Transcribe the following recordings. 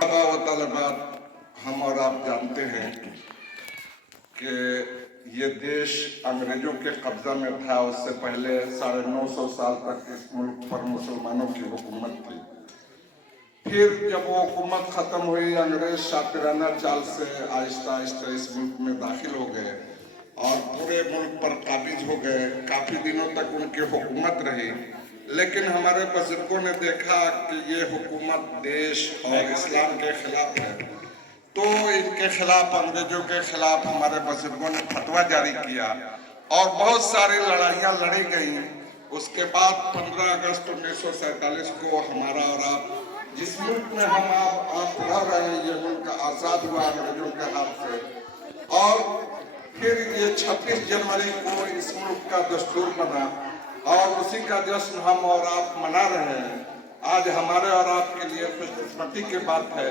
तलबात, हम और आप जानते हैं कि ये देश अंग्रेजों के कब्जा में था। उससे पहले 950 साल तक इस मुल्क पर मुसलमानों की हुकूमत थी। फिर जब वो हुकूमत ख़त्म हुई, अंग्रेज शातिराना चाल से आहिस्ता आहिस्ता इस मुल्क में दाखिल हो गए और पूरे मुल्क पर काबिज हो गए। काफ़ी दिनों तक उनकी हुकूमत रही, लेकिन हमारे बुजुर्गों ने देखा कि ये हुकूमत देश और इस्लाम के खिलाफ है, तो इनके खिलाफ, अंग्रेजों के खिलाफ हमारे बुजुर्गों ने फतवा जारी किया और बहुत सारी लड़ाइयाँ लड़ी गई। उसके बाद 15 अगस्त 1947 को हमारा और आप जिस मुल्क में हम आप रह रहे हैं, ये मुल्क आज़ाद हुआ अंग्रेजों के हाथ से। और फिर ये 26 जनवरी को इस मुल्क का दस्तूर बना और उसी का जश्न हम और आप मना रहे हैं। आज हमारे और आपके लिए खुशकिस्मती की बात है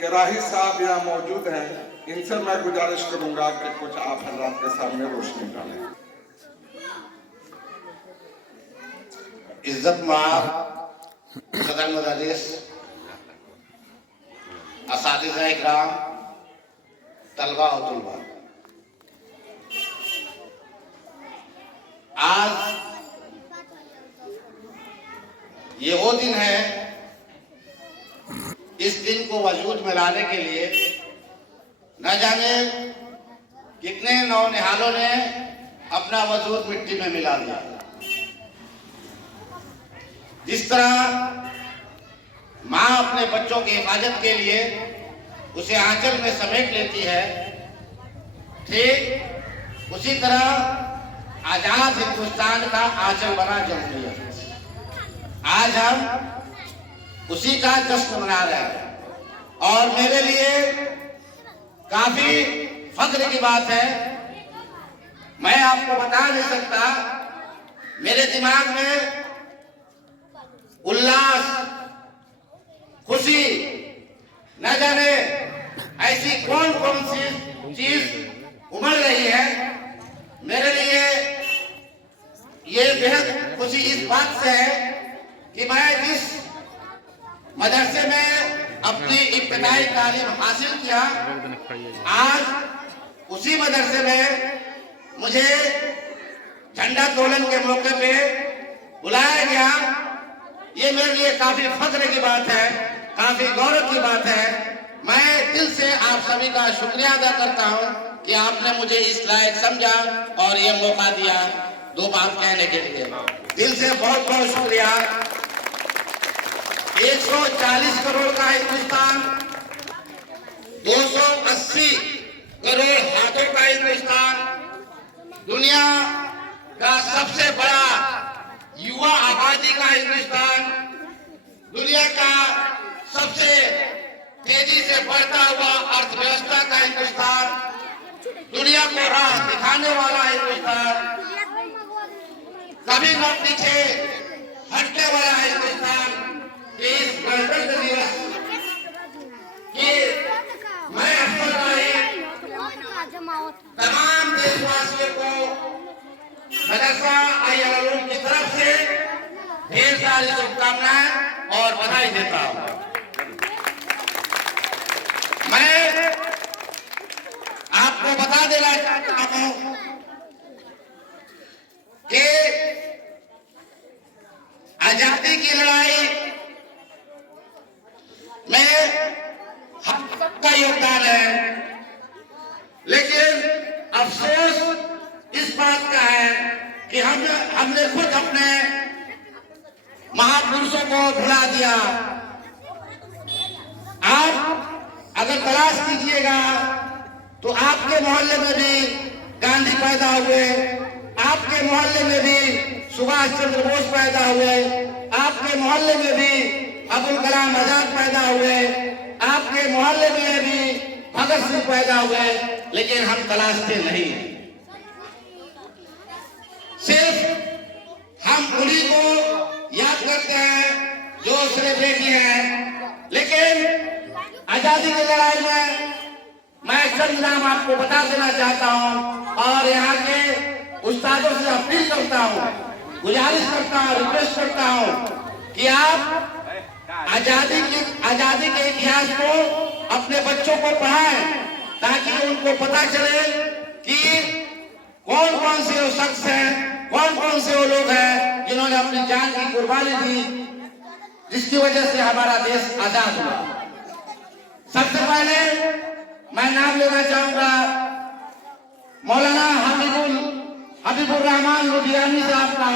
कि राही साहब यहाँ मौजूद हैं। इनसे मैं गुजारिश करूंगा कि कुछ आप हज़रात के सामने रोशनी डालें। इज्जत माब सदर मदरस, असातिज़ा इकराम, तलबा और तुलबा, आज ये वो दिन है। इस दिन को वजूद में लाने के लिए न जाने कितने नौनिहालों ने अपना वजूद मिट्टी में मिला दिया। जिस तरह माँ अपने बच्चों की हिफाजत के लिए उसे आंचल में समेट लेती है, ठीक उसी तरह आजाद हिंदुस्तान का आंचल बना जमहूरियत। आज हम उसी का जश्न मना रहे हैं और मेरे लिए काफी फख्र की बात है। मैं आपको बता नहीं सकता, मेरे दिमाग में उल्लास, खुशी, न जाने ऐसी कौन कौन सी चीज उमड़ रही है। मेरे लिए ये बेहद खुशी इस बात से है कि मैं जिस मदरसे में अपनी इब्तिदाई तालीम हासिल किया, आज उसी मदरसे में मुझे झंडा तोलन के मौके पे बुलाया गया। ये मेरे लिए काफी फख्र की बात है, काफी गौरव की बात है। मैं दिल से आप सभी का शुक्रिया अदा करता हूँ कि आपने मुझे इस लायक समझा और ये मौका दिया दो बात कहने के लिए। दिल से बहुत बहुत शुक्रिया। 140 करोड़ का हिंदुस्तान, 280 करोड़ हाथों का हिंदुस्तान, दुनिया का सबसे बड़ा युवा आबादी का हिंदुस्तान, दुनिया का सबसे तेजी से बढ़ता हुआ अर्थव्यवस्था का हिंदुस्तान, दुनिया को राह दिखाने वाला हिंदुस्तान, कभी न पीछे हटने वाला हिंदुस्तान। इस गणतंत्र दिवस की मैं तमाम देशवासियों को मदरसा अल-उलूम की तरफ से ढेर सारी शुभकामनाएं और बधाई देता हूं। मैं आपको बता देना चाहता हूं कि आजादी की लड़ाई में हम सबका योगदान है, लेकिन अफसोस इस बात का है कि हमने खुद अपने महापुरुषों को भुला दिया। आप अगर तलाश कीजिएगा तो आपके मोहल्ले में भी गांधी पैदा हुए, आपके मोहल्ले में भी सुभाष चंद्र बोस पैदा हुए, आपके मोहल्ले में भी अबुल कलाम आजाद पैदा हुए, आपके मोहल्ले में भी भगत सिंह पैदा हुए, लेकिन हम तलाशते नहीं। सिर्फ हम उन्हीं को याद करते हैं जो सेलिब्रिटी हैं। लेकिन आजादी की लड़ाई में मैं चंद नाम आपको बता देना चाहता हूं और यहाँ के उस्तादों से अपील करता हूं, गुजारिश करता हूं, रिक्वेस्ट करता हूं कि आप आजादी के इतिहास को अपने बच्चों को पढ़ाएं, ताकि उनको पता चले कि कौन कौन से वो शख्स हैं, कौन कौन से वो लोग हैं जिन्होंने अपनी जान की कुर्बानी दी, जिसकी वजह से हमारा देश आजाद हुआ। सबसे पहले मैं नाम लेना चाहूंगा मौलाना हबीबुर रहमान लुधियानी साहब का।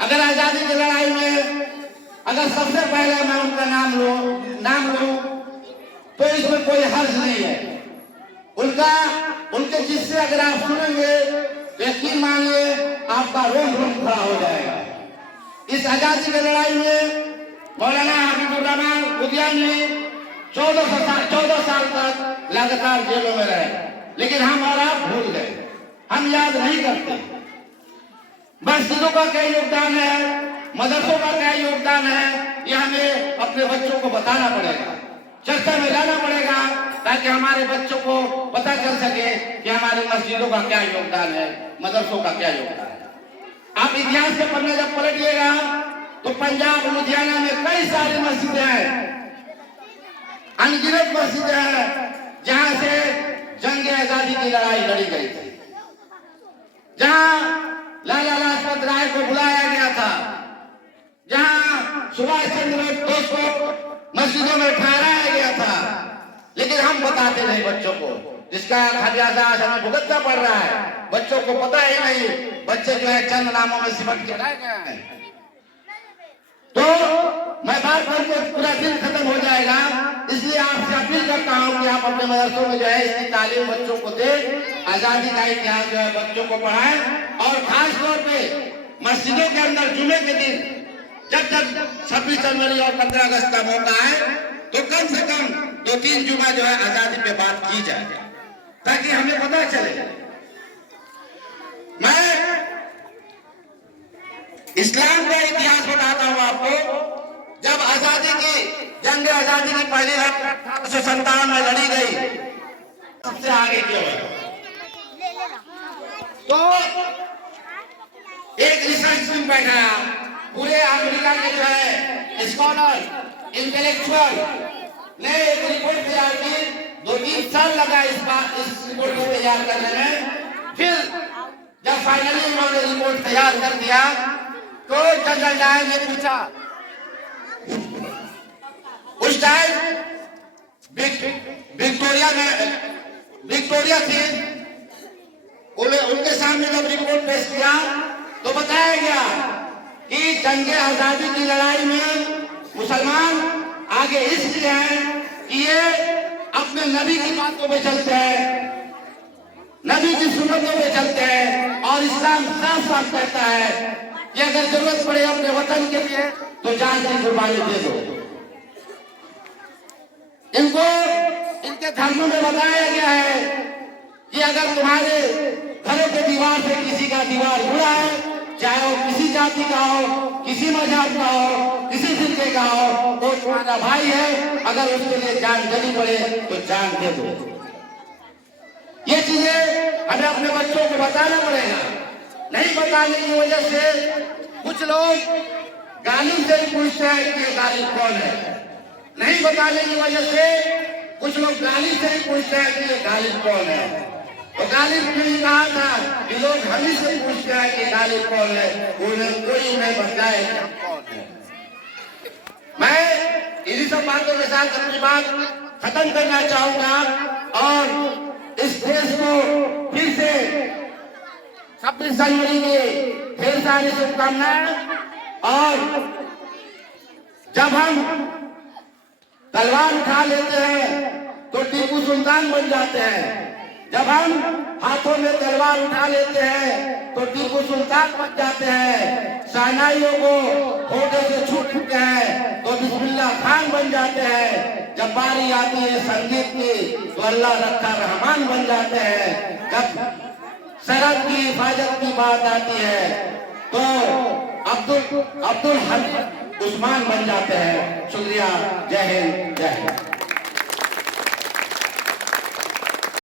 अगर आजादी की लड़ाई में अगर सबसे पहले मैं उनका नाम लूं तो इसमें कोई हर्ज नहीं है। उनके जिससे अगर आप सुनेंगे तो यकीन मानिए आपका रोम रोम खड़ा हो जाएगा। इस आजादी की लड़ाई में मौलाना हबीबुर रहमान लुधियानी 14 साल तक लगातार जेलों में रहे, लेकिन हम और आप भूल गए, हम याद नहीं करते। मस्जिदों का क्या योगदान है, मदरसों का क्या योगदान है, ये हमें अपने बच्चों को बताना पड़ेगा, चर्चा में लाना पड़ेगा, ताकि हमारे बच्चों को पता चल सके कि हमारी मस्जिदों का क्या योगदान है, मदरसों का क्या योगदान है। आप इतिहास के पन्ने जब पलटिएगा तो पंजाब लुधियाना में कई सारी मस्जिदें हैं, अनगिनत मस्जिदें हैं जहां से जंग आजादी की लड़ाई लड़ी गई थी, जहां लाला लाजपत राय को बुलाया गया था, जहां सुभाष चंद्र बोस को मस्जिदों में ठहराया गया था। लेकिन हम बताते नहीं बच्चों को, जिसका खमियाजा हमें भुगतना पड़ रहा है। बच्चों को पता ही नहीं, बच्चे जो है चंद नामों में सिमट के रह गए हैं। तो मैं बात करके पूरा दिन खत्म हो जाएगा, इसलिए आपसे अपील करता हूँ कि आप अपने मदरसों में जो है इसकी तालीम बच्चों को दें, आजादी का इतिहास जो है बच्चों को पढ़ाएं, और खास तौर पे मस्जिदों के अंदर जुमे के दिन जब 26 जनवरी और 15 अगस्त का मौका है तो कम से कम 2-3 जुमा जो है आजादी पे बात की जाए, ताकि हमें पता चले। मैं इस्लाम का इतिहास बताता हूँ आपको। जब जंग आजादी की पहली रात 1857 में लड़ी गई, सबसे आगे क्यों है? तो एक रिसर्च टीम बैठाया, पूरे अमेरिका के जो है स्कॉलर इंटेलेक्चुअल ने एक रिपोर्ट तैयार की। 2-3 साल लगा इस रिपोर्ट को तैयार करने में। फिर जब फाइनली उन्होंने रिपोर्ट तैयार कर दिया तो जनरल डायर ने पूछा, उस टाइम विक्टोरिया थी, उनके सामने जब रिपोर्ट पेश किया तो बताया गया कि जंग आजादी की लड़ाई में मुसलमान आगे इसलिए हैं कि ये अपने नबी की बातों पे चलते हैं, नबी की सुन्नतों पे चलते हैं, और इस्लाम साफ साफ कहता है कि अगर जरूरत पड़े अपने वतन के लिए तो जान की कुर्बानी दे दो। इनको इनके धर्मों में बताया गया है कि अगर तुम्हारे घरों के दीवार से किसी का दीवार जुड़ा है, चाहे वो किसी जाति का हो, किसी मजहब का हो, किसी फिरके का हो, वो तुम्हारा भाई है, अगर उसके लिए जान देनी पड़े तो जान दे दो। ये चीजें हमें अपने बच्चों को बताना पड़ेगा। नहीं बताने की वजह से कुछ लोग गालिब से ही पूछते हैं कि गालिब कौन है। नहीं बताने की वजह से कुछ लोग गालिब से ही पूछते हैं कि गालिब कौन है। तो गालिब ने कहा था कि लोग हम ही से पूछते हैं कि गालिब कौन है, कोई उन्हें बताए कौन है। मैं इन्हीं सब बातों के साथ अपनी बात खत्म करना चाहूंगा, और इस देश को फिर से 26 जनवरी की ढेर सारी शुभकामनाएं। और जब हम तलवार उठा लेते हैं तो टीपू सुल्तान बन जाते हैं, जब हम हाथों में तलवार उठा लेते हैं तो टीपू सुल्तान बन जाते हैं, शहनाइयों को होठे से छूट चुके हैं तो बिस्मिल्लाह खान बन जाते हैं, जब बारी आती है संगीत की तो अल्लाह रखा रहमान बन जाते हैं, जब सरहद की हिफाजत की बात आती है तो अब्दुल हमीद उस्मान बन जाते हैं। शुक्रिया। जय हिंद, जय हिंद।